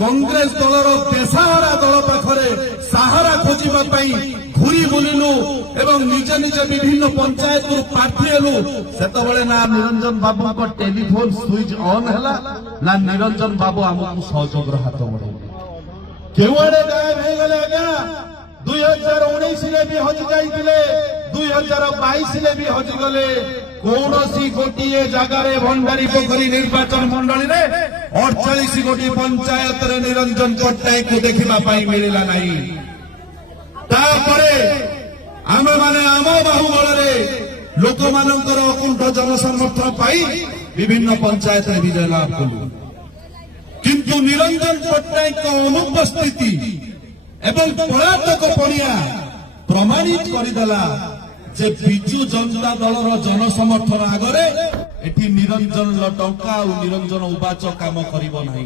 कांग्रेस दलर बेसहारा दल पाखरे सहारा खोजा घूरी बुलिलु एवं निज निज विभिन्न पंचायत प्रार्थी हेलु सेतबेले ना निरंजन बाबू को टेलीफोन स्विच ऑन हैला ना निरंजन बाबू आमको सहयोग हाथ बढ़े केवड़े गायब हो गले आज्ञा 2019 भी हजि जाइतिले 2022 भी हजि गले कौनसी गोटे जगार भंडारी पोखरी निर्वाचन मंडली रे 48 गोटी पंचायत रे निरंजन पट्टनायक को देखा मिलला नहीं आम माने आम बाहुबल लोक मानकर अकुंठ जनसमर्थन पाई विभिन्न पंचायत रे विजय लाभ कलु किंतु निरंजन पट्टनायक अनुपस्थिति एवं पलातक पड़िया प्रमाणित करदेला जे बिजु जनता दलर जनसमर्थन आगरे एठी निरंजन टंका और निरंजन उबाच काम करिब नाही।